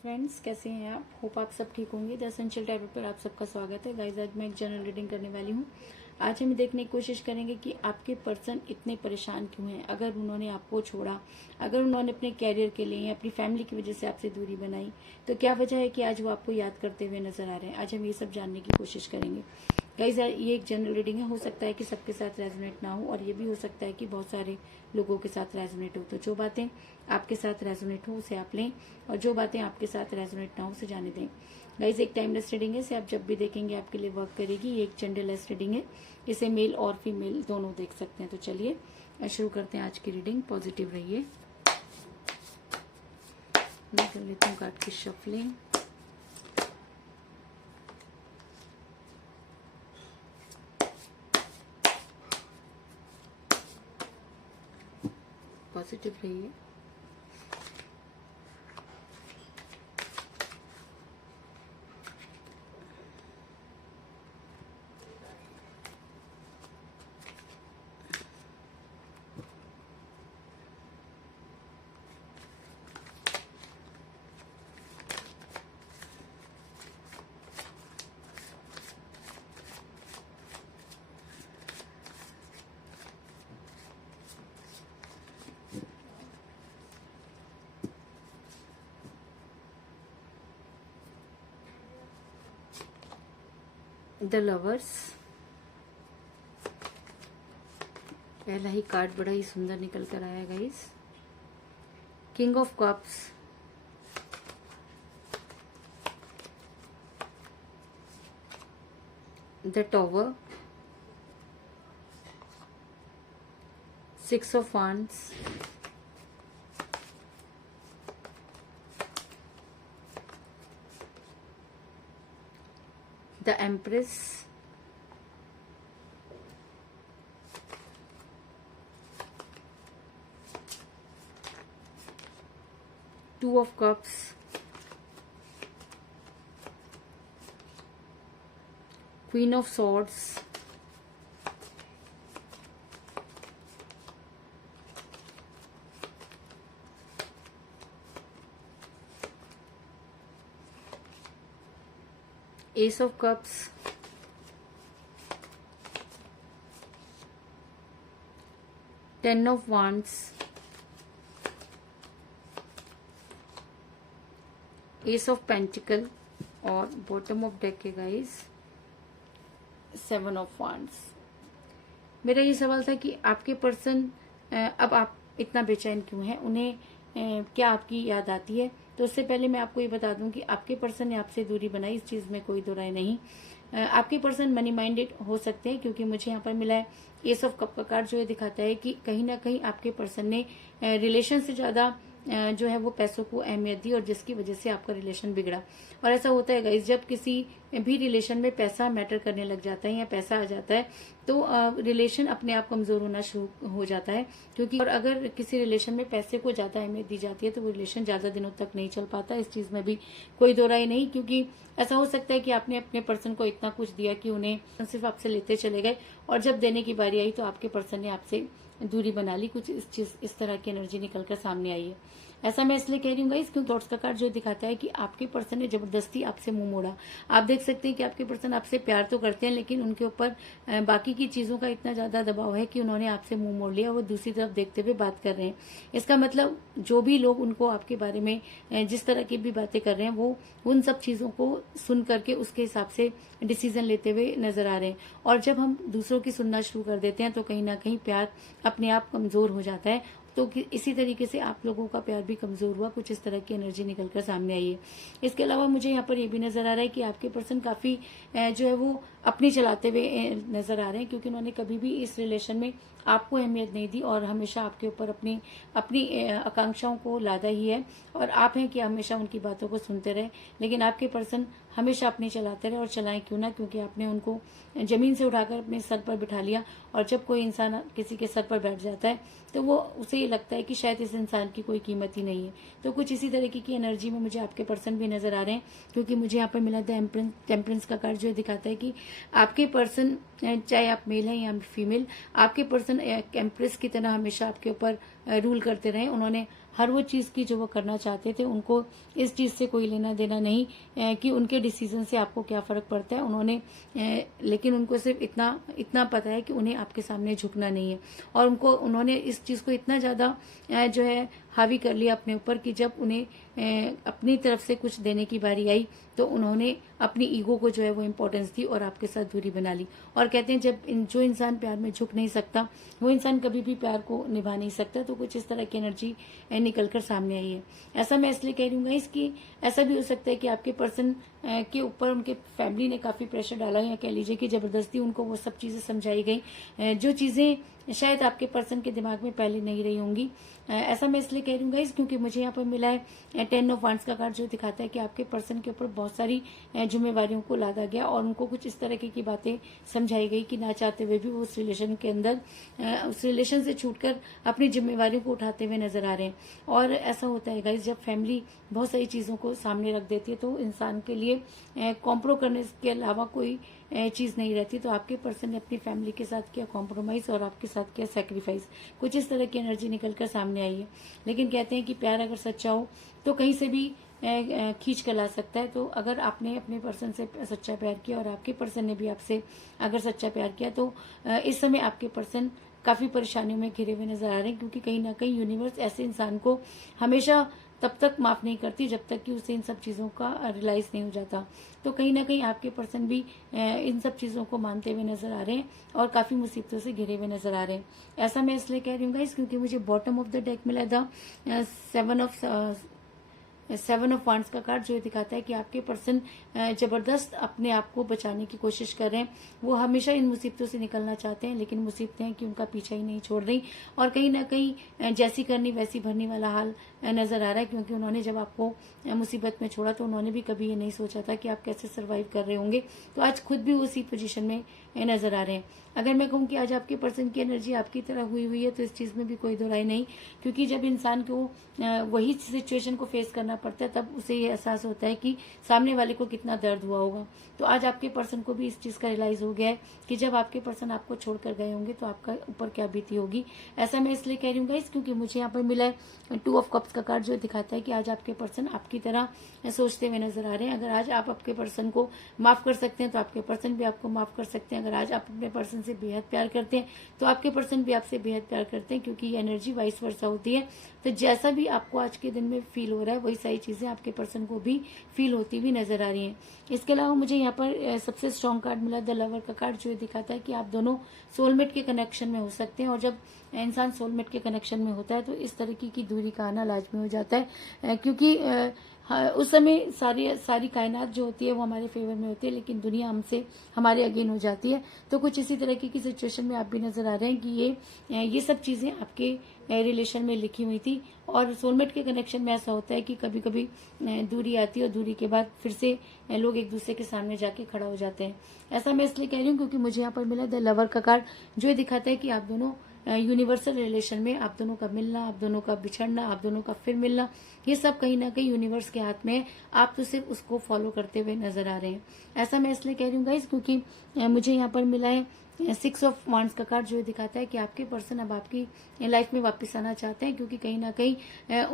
Friends, कैसे हैं आप? होप आप सब ठीक होंगे। द एसेंशियल टैरो पर आप सबका स्वागत है। गाइस, आज मैं एक जनरल रीडिंग करने वाली हूँ। आज हम देखने की कोशिश करेंगे कि आपके पर्सन इतने परेशान क्यों हैं। अगर उन्होंने आपको छोड़ा, अगर उन्होंने अपने कैरियर के लिए या अपनी फैमिली की वजह से आपसे दूरी बनाई, तो क्या वजह है कि आज वो आपको याद करते हुए नजर आ रहे हैं। आज हम ये सब जानने की कोशिश करेंगे। गाइस, ये एक जनरल रीडिंग है। हो सकता है कि सबके साथ रेजोनेट ना हो, और ये भी हो सकता है कि बहुत सारे लोगों के साथ रेजोनेट हो। तो जो बातें आपके साथ रेजोनेट हो उसे आप लें, और जो बातें आपके साथ रेजोनेट ना हो उसे जाने दें। गाइस, एक टाइमलेस रीडिंग है। इसे आप जब भी देखेंगे आपके लिए वर्क करेगी। ये एक जेंडरलेस रीडिंग है। इसे मेल और फीमेल दोनों देख सकते हैं। तो चलिए शुरू करते हैं आज की रीडिंग। पॉजिटिव रहिए। मैं कर लेती हूँ कार्ड की शफलिंग। पॉजिटिव रहिए। द लवर्स, पहला ही कार्ड बड़ा ही सुंदर निकल कर आया guys. King of cups, the tower, six of wands, the empress, two of cups, queen of swords, S of cups, ten of wands, S of pentacle, और bottom of deck है guys seven of wands। मेरा ये सवाल था कि आपके person अब आप इतना बेचैन क्यों हैं, उन्हें क्या आपकी याद आती है। तो उससे पहले मैं आपको ये बता दूं कि आपके पर्सन ने आपसे दूरी बनाई, इस चीज में कोई दो राय नहीं। आपके पर्सन मनी माइंडेड हो सकते हैं, क्योंकि मुझे यहाँ पर मिला है एस ऑफ कप का कार्ड, जो ये दिखाता है कि कहीं ना कहीं आपके पर्सन ने रिलेशन से ज्यादा जो है वो पैसों को अहमियत दी, और जिसकी वजह से आपका रिलेशन बिगड़ा। और ऐसा होता है गाइस, जब किसी भी रिलेशन में पैसा मैटर करने लग जाता है या पैसा आ जाता है, तो रिलेशन अपने आप कमजोर होना शुरू हो जाता है। क्योंकि और अगर किसी रिलेशन में पैसे को ज्यादा अहमियत दी जाती है तो वो रिलेशन ज्यादा दिनों तक नहीं चल पाता। इस चीज में भी कोई दो राय नहीं, क्योंकि ऐसा हो सकता है कि आपने अपने पर्सन को इतना कुछ दिया कि उन्हें सिर्फ आपसे लेते चले गए, और जब देने की बारी आई तो आपके पर्सन ने आपसे दूरी बना ली। कुछ इस तरह की एनर्जी निकलकर सामने आई है। ऐसा मैं इसलिए कह रही हूँ गाइस, क्योंकि थॉट्स का कार्ड जो दिखाता है कि आपके पर्सन ने जबरदस्ती आपसे मुंह मोड़ा। आप देख सकते हैं कि आपके पर्सन आपसे प्यार तो करते हैं, लेकिन उनके ऊपर बाकी की चीजों का इतना ज्यादा दबाव है कि उन्होंने आपसे मुंह मोड़ लिया। वो दूसरी तरफ देखते हुए बात कर रहे हैं। इसका मतलब जो भी लोग उनको आपके बारे में जिस तरह की भी बातें कर रहे हैं, वो उन सब चीजों को सुन करके उसके हिसाब से डिसीजन लेते हुए नजर आ रहे हैं। और जब हम दूसरों की सुनना शुरू कर देते हैं तो कहीं ना कहीं प्यार अपने आप कमजोर हो जाता है। तो इसी तरीके से आप लोगों का प्यार भी कमजोर हुआ। कुछ इस तरह की एनर्जी निकलकर सामने आई है। इसके अलावा मुझे यहाँ पर ये भी नजर आ रहा है कि आपके पर्सन काफी जो है वो अपनी चलाते हुए नजर आ रहे हैं, क्योंकि उन्होंने कभी भी इस रिलेशन में आपको अहमियत नहीं दी, और हमेशा आपके ऊपर अपनी अपनी आकांक्षाओं को लादा ही है। और आप हैं कि हमेशा उनकी बातों को सुनते रहे, लेकिन आपके पर्सन हमेशा अपनी चलाते रहे। और चलाएं क्यों ना, क्योंकि आपने उनको जमीन से उठाकर अपने सर पर बिठा लिया। और जब कोई इंसान किसी के सर पर बैठ जाता है तो वो उसे ये लगता है कि शायद इस इंसान की कोई कीमत ही नहीं है। तो कुछ इसी तरीके की एनर्जी में मुझे आपके पर्सन भी नजर आ रहे हैं, क्योंकि मुझे यहाँ पर मिला द टेम्परेंस का कार्ड, जो दिखाता है कि आपके पर्सन, चाहे आप मेल हैं या फीमेल, आपके पर्सन एम्प्रेस की तरह हमेशा आपके ऊपर रूल करते रहे। उन्होंने हर वो चीज़ की जो वो करना चाहते थे। उनको इस चीज़ से कोई लेना देना नहीं कि उनके डिसीजन से आपको क्या फ़र्क पड़ता है। उन्होंने लेकिन उनको सिर्फ इतना पता है कि उन्हें आपके सामने झुकना नहीं है, और उन्होंने इस चीज़ को इतना ज़्यादा जो है हावी कर लिया अपने ऊपर कि जब उन्हें अपनी तरफ से कुछ देने की बारी आई तो उन्होंने अपनी ईगो को जो है वो इम्पोर्टेंस दी और आपके साथ दूरी बना ली। और कहते हैं जो इंसान प्यार में झुक नहीं सकता वो इंसान कभी भी प्यार को निभा नहीं सकता। तो कुछ इस तरह की एनर्जी निकल कर सामने आई है। ऐसा मैं इसलिए कह रही हूँ इसकी ऐसा भी हो सकता है कि आपके पर्सन के ऊपर उनके फैमिली ने काफ़ी प्रेशर डाला, या कह लीजिए कि ज़बरदस्ती उनको वो सब चीज़ें समझाई गई जो चीज़ें शायद आपके पर्सन के दिमाग में पहले नहीं रही होंगी। ऐसा मैं इसलिए कह रही हूँ गाइस क्योंकि मुझे यहाँ पर मिला है 10 ऑफ वांड्स का कार्ड, जो दिखाता है कि आपके पर्सन के ऊपर बहुत सारी जिम्मेवारियों को लादा गया और उनको कुछ इस तरह की बातें समझाई गई कि ना चाहते हुए भी वो उस रिलेशन के अंदर उस रिलेशन से छूटकर अपनी जिम्मेवारियों को उठाते हुए नजर आ रहे हैं। और ऐसा होता है गाइस, जब फैमिली बहुत सारी चीज़ों को सामने रख देती है तो इंसान के लिए कॉम्प्रो करने के अलावा कोई चीज़ नहीं रहती। तो आपके पर्सन ने अपनी फैमिली के साथ किया कॉम्प्रोमाइज़ और आपके साथ किया सैक्रिफाइस। कुछ इस तरह की एनर्जी निकलकर सामने आई है। लेकिन कहते हैं कि प्यार अगर सच्चा हो तो कहीं से भी खींच कर ला सकता है। तो अगर आपने अपने पर्सन से सच्चा प्यार किया और आपके पर्सन ने भी आपसे अगर सच्चा प्यार किया तो इस समय आपके पर्सन काफ़ी परेशानियों में घिरे हुए नजर आ रहे हैं, क्योंकि कहीं ना कहीं यूनिवर्स ऐसे इंसान को हमेशा तब तक माफ नहीं करती जब तक कि उसे इन सब चीज़ों का रियलाइज नहीं हो जाता। तो कहीं ना कहीं आपके पर्सन भी इन सब चीज़ों को मानते हुए नजर आ रहे हैं और काफ़ी मुसीबतों से घिरे हुए नजर आ रहे हैं। ऐसा मैं इसलिए कह रही हूँ गाइस क्योंकि मुझे बॉटम ऑफ द डेक मिला था 7 ऑफ वांड्स का कार्ड, जो दिखाता है कि आपके पर्सन जबरदस्त अपने आप को बचाने की कोशिश कर रहे हैं। वो हमेशा इन मुसीबतों से निकलना चाहते हैं, लेकिन मुसीबतें हैं कि उनका पीछा ही नहीं छोड़ रही और कहीं ना कहीं जैसी करनी वैसी भरने वाला हाल नजर आ रहा है। क्योंकि उन्होंने जब आपको मुसीबत में छोड़ा तो उन्होंने भी कभी ये नहीं सोचा था कि आप कैसे सर्वाइव कर रहे होंगे। तो आज खुद भी उसी पोजीशन में नजर आ रहे हैं। अगर मैं कहूँ कि आज आपके पर्सन की एनर्जी आपकी तरह हुई है तो इस चीज़ में भी कोई दो राय नहीं, क्योंकि जब इंसान को वही सिचुएशन को फेस करना पड़ता है तब उसे ये एहसास होता है कि सामने वाले को कितना दर्द हुआ होगा। तो आज आपके पर्सन को भी इस चीज़ का रियलाइज हो गया है कि जब आपके पर्सन आपको छोड़कर गए होंगे तो आपका ऊपर क्या बीती होगी। ऐसा मैं इसलिए कह रही हूँ गाइस क्योंकि मुझे यहाँ पर मिला है 2 ऑफ कप्स का कार्ड, जो दिखाता है कि आज आपके पर्सन आपकी तरह सोचते हुए नजर आ रहे हैं। अगर आज आप आपके पर्सन को माफ कर सकते हैं तो आपके पर्सन भी आपको माफ कर सकते हैं। अगर आज आप अपने पर्सन से बेहद प्यार करते हैं तो आपके पर्सन भी आपसे बेहद प्यार करते हैं, क्योंकि ये एनर्जी वाइस वर्सा होती है। तो जैसा भी आपको आज के दिन में फील हो रहा है वही सारी चीजें आपके पर्सन को भी फील होती हुई नजर आ रही हैं। इसके अलावा मुझे यहाँ पर सबसे स्ट्रॉन्ग कार्ड मिला द लवर का कार्ड, जो दिखाता है कि आप दोनों सोलमेट के कनेक्शन में हो सकते हैं। और जब इंसान सोलमेट के कनेक्शन में होता है तो इस तरीके की दूरी का आना लाजमी हो जाता है, क्योंकि उस समय सारी कायनात जो होती है वो हमारे फेवर में होती है, लेकिन दुनिया हमसे हमारे अगेन हो जाती है। तो कुछ इसी तरह की सिचुएशन में आप भी नजर आ रहे हैं कि ये सब चीजें आपके रिलेशन में लिखी हुई थी। और सोलमेट के कनेक्शन में ऐसा होता है कि कभी कभी दूरी आती है और दूरी के बाद फिर से लोग एक दूसरे के सामने जाके खड़ा हो जाते हैं। ऐसा मैं इसलिए कह रही हूँ क्योंकि मुझे यहाँ पर मिला द लवर का कार्ड, जो दिखाता है कि आप दोनों यूनिवर्सल रिलेशन में, आप दोनों का मिलना, आप दोनों का बिछड़ना, आप दोनों का फिर मिलना, ये सब कहीं ना कहीं यूनिवर्स के हाथ में है। आप तो सिर्फ उसको फॉलो करते हुए नजर आ रहे हैं। ऐसा मैं इसलिए कह रही हूँ गाइस क्योंकि मुझे यहाँ पर मिला है 6 ऑफ वांड्स का कार्ड, जो दिखाता है कि आपके पर्सन अब आपकी लाइफ में वापस आना चाहते हैं, क्योंकि कहीं ना कहीं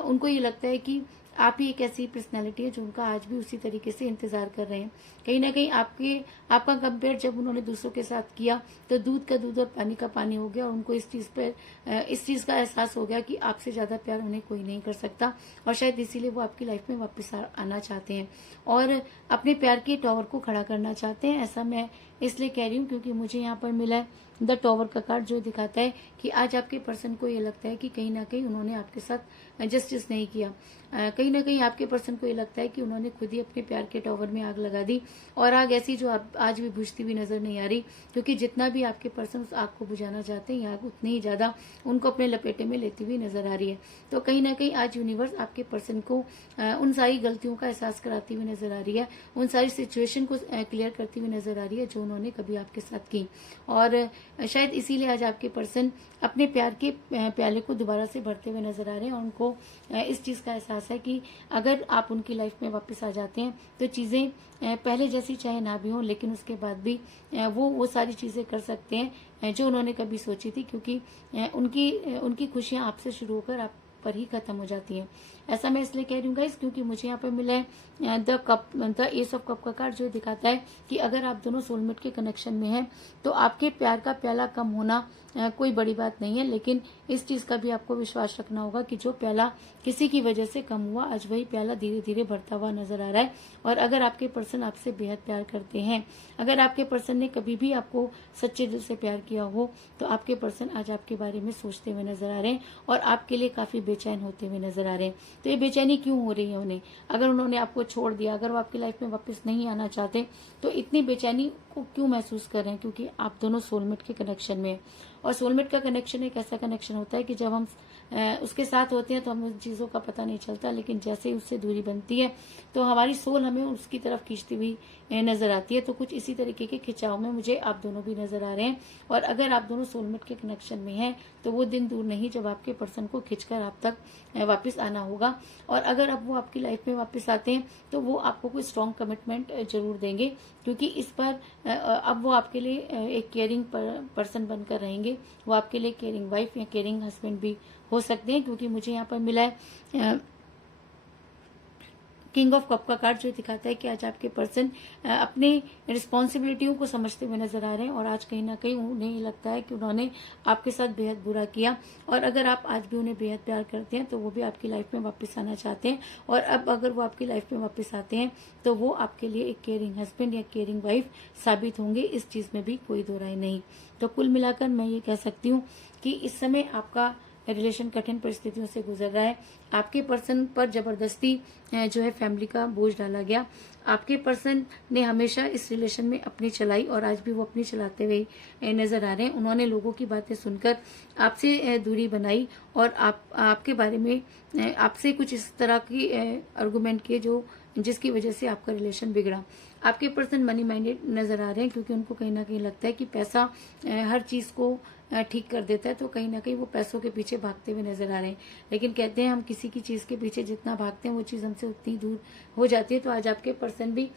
उनको ये लगता है कि आप ही एक ऐसी पर्सनैलिटी है जो उनका आज भी उसी तरीके से इंतजार कर रहे हैं। कहीं ना कहीं आपका कंपेयर जब उन्होंने दूसरों के साथ किया तो दूध का दूध और पानी का पानी हो गया। और उनको इस चीज का एहसास हो गया कि आपसे ज्यादा प्यार उन्हें कोई नहीं कर सकता, और शायद इसीलिए वो आपकी लाइफ में वापस आना चाहते हैं और अपने प्यार के टॉवर को खड़ा करना चाहते हैं। ऐसा मैं इसलिए कह रही हूँ क्योंकि मुझे यहाँ पर मिला है द टॉवर का कार्ड, जो दिखाता है कि आज आपके पर्सन को ये लगता है कि कहीं ना कहीं उन्होंने आपके साथ जस्टिस नहीं किया। कहीं ना कहीं आपके पर्सन को ये लगता है कि उन्होंने खुद ही अपने प्यार के टॉवर में आग लगा दी, और आग ऐसी जो आज भी बुझती हुई नजर नहीं आ रही, क्योंकि जितना भी आपके पर्सन उस आग को बुझाना चाहते हैं, आग उतनी ही ज्यादा उनको अपने लपेटे में लेती हुई नजर आ रही है। तो कहीं ना कहीं आज यूनिवर्स आपके पर्सन को उन सारी गलतियों का एहसास कराती हुई नजर आ रही है, उन सारी सिचुएशन को क्लियर करती हुई नजर आ रही है जो उन्होंने कभी आपके साथ की। और शायद इसीलिए आज आपके पर्सन अपने प्यार के प्याले को दोबारा से भरते हुए नजर आ रहे हैं। और उनको इस चीज का एहसास है कि अगर आप उनकी लाइफ में वापस आ जाते हैं तो चीजें पहले जैसी चाहे ना भी हो, लेकिन उसके बाद भी वो सारी चीजें कर सकते हैं जो उन्होंने कभी सोची थी, क्योंकि उनकी खुशियां आपसे शुरू होकर आप पर ही खत्म हो जाती हैं। ऐसा मैं इसलिए कह रही हूँ गाइस क्योंकि मुझे यहाँ पे मिला है द एस ऑफ कप का कार्ड, जो दिखाता है कि अगर आप दोनों सोलमेट के कनेक्शन में हैं तो आपके प्यार का प्याला कम होना कोई बड़ी बात नहीं है, लेकिन इस चीज का भी आपको विश्वास रखना होगा कि जो प्याला किसी की वजह से कम हुआ, आज वही प्याला धीरे धीरे बढ़ता हुआ नजर आ रहा है। और अगर आपके पर्सन आपसे बेहद प्यार करते हैं, अगर आपके पर्सन ने कभी भी आपको सच्चे दिल से प्यार किया हो, तो आपके पर्सन आज आपके बारे में सोचते हुए नजर आ रहे हैं और आपके लिए काफी बेचैन होते हुए नजर आ रहे हैं। तो ये बेचैनी क्यों हो रही है उन्हें? अगर उन्होंने आपको छोड़ दिया, अगर वो आपकी लाइफ में वापस नहीं आना चाहते, तो इतनी बेचैनी को क्यों महसूस कर रहे हैं? क्योंकि आप दोनों सोलमेट के कनेक्शन में। और सोलमेट का कनेक्शन एक ऐसा कनेक्शन होता है कि जब हम उसके साथ होते हैं तो हमें उन चीजों का पता नहीं चलता, लेकिन जैसे ही उससे दूरी बनती है तो हमारी सोल हमें उसकी तरफ खींचती हुई नजर आती है। तो कुछ इसी तरीके के खिंचाव में मुझे आप दोनों भी नजर आ रहे हैं। और अगर आप दोनों सोलमेट के कनेक्शन में हैं तो वो दिन दूर नहीं जब आपके पर्सन को खिंचकर आप तक वापस आना होगा। और अगर अब वो आपकी लाइफ में वापस आते हैं तो वो आपको कोई स्ट्रॉन्ग कमिटमेंट जरूर देंगे, क्योंकि इस पर अब वो आपके लिए एक केयरिंग पर्सन बनकर रहेंगे। वो आपके लिए केयरिंग वाइफ या केयरिंग हस्बैंड भी हो सकते हैं, क्योंकि मुझे यहाँ पर मिला है किंग ऑफ कप का कार्ड, जो दिखाता है कि आज आपके पर्सन अपने रिस्पॉन्सिबिलिटियों को समझते हुए नजर आ रहे हैं और आज कहीं ना कहीं उन्हें लगता है कि उन्होंने आपके साथ बेहद बुरा किया। और अगर आप आज भी उन्हें बेहद प्यार करते हैं तो वो भी आपकी लाइफ में वापस आना चाहते हैं। और अब अगर वो आपकी लाइफ में वापस आते हैं तो वो आपके लिए एक केयरिंग हस्बैंड या केयरिंग वाइफ साबित होंगे, इस चीज में भी कोई दो राय नहीं। तो कुल मिलाकर मैं ये कह सकती हूँ कि इस समय आपका रिलेशन कठिन परिस्थितियों से गुजर रहा है। आपके पर्सन पर जबरदस्ती जो है फैमिली का बोझ डाला गया। आपके पर्सन ने हमेशा इस रिलेशन में अपनी चलाई और आज भी वो अपनी चलाते हुए नजर आ रहे हैं। उन्होंने लोगों की बातें सुनकर आपसे दूरी बनाई और आपके बारे में आपसे कुछ इस तरह की आर्गुमेंट किए जो जिसकी वजह से आपका रिलेशन बिगड़ा। आपके पर्सन मनी माइंडेड नजर आ रहे हैं, क्योंकि उनको कहीं ना कहीं लगता है कि पैसा हर चीज को ठीक कर देता है, तो कहीं ना कहीं वो पैसों के पीछे भागते हुए नजर आ रहे हैं। लेकिन कहते हैं हम किसी की चीज के पीछे जितना भागते हैं वो चीज हमसे उतनी दूर हो जाती है। तो आज आपके पर्सन भी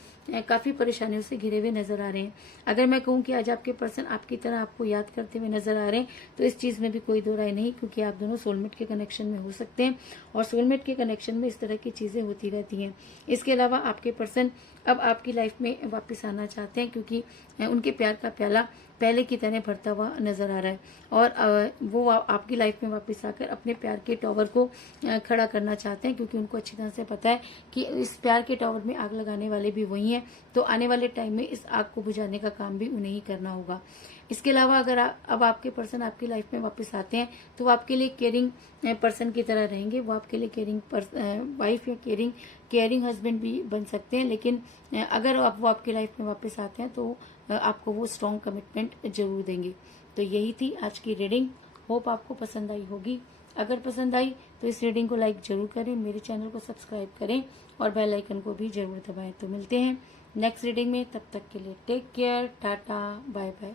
काफी परेशानियों से घिरे हुए नजर आ रहे हैं। अगर मैं कहूँ कि आज आपके पर्सन आपकी तरह आपको याद करते हुए नजर आ रहे हैं तो इस चीज में भी कोई दो राय नहीं, क्योंकि आप दोनों सोलमेट के कनेक्शन में हो सकते हैं और सोलमेट के कनेक्शन में इस तरह की चीजें होती रहती हैं। इसके अलावा आपके पर्सन अब आपकी लाइफ में वापस आना चाहते हैं, क्योंकि उनके प्यार का प्याला पहले की तरह भरता हुआ नजर आ रहा है और वो आपकी लाइफ में वापस आकर अपने प्यार के टावर को खड़ा करना चाहते हैं, क्योंकि उनको अच्छी तरह से पता है कि इस प्यार के टावर में आग लगाने वाले भी वही हैं। तो आने वाले टाइम में इस आग को बुझाने का काम भी उन्हें ही करना होगा। इसके अलावा अगर अब आपके पर्सन आपकी लाइफ में वापस आते हैं तो वो आपके लिए केयरिंग पर्सन की तरह रहेंगे। वो आपके लिए केयरिंग वाइफ या केयरिंग हस्बैंड भी बन सकते हैं। लेकिन अगर वो आपकी लाइफ में वापस आते हैं तो आपको वो स्ट्रॉन्ग कमिटमेंट जरूर देंगे। तो यही थी आज की रीडिंग। होप आपको पसंद आई होगी। अगर पसंद आई तो इस रीडिंग को लाइक जरूर करें, मेरे चैनल को सब्सक्राइब करें और बेल आइकन को भी जरूर दबाएं। तो मिलते हैं नेक्स्ट रीडिंग में, तब तक के लिए take care, tata, bye bye.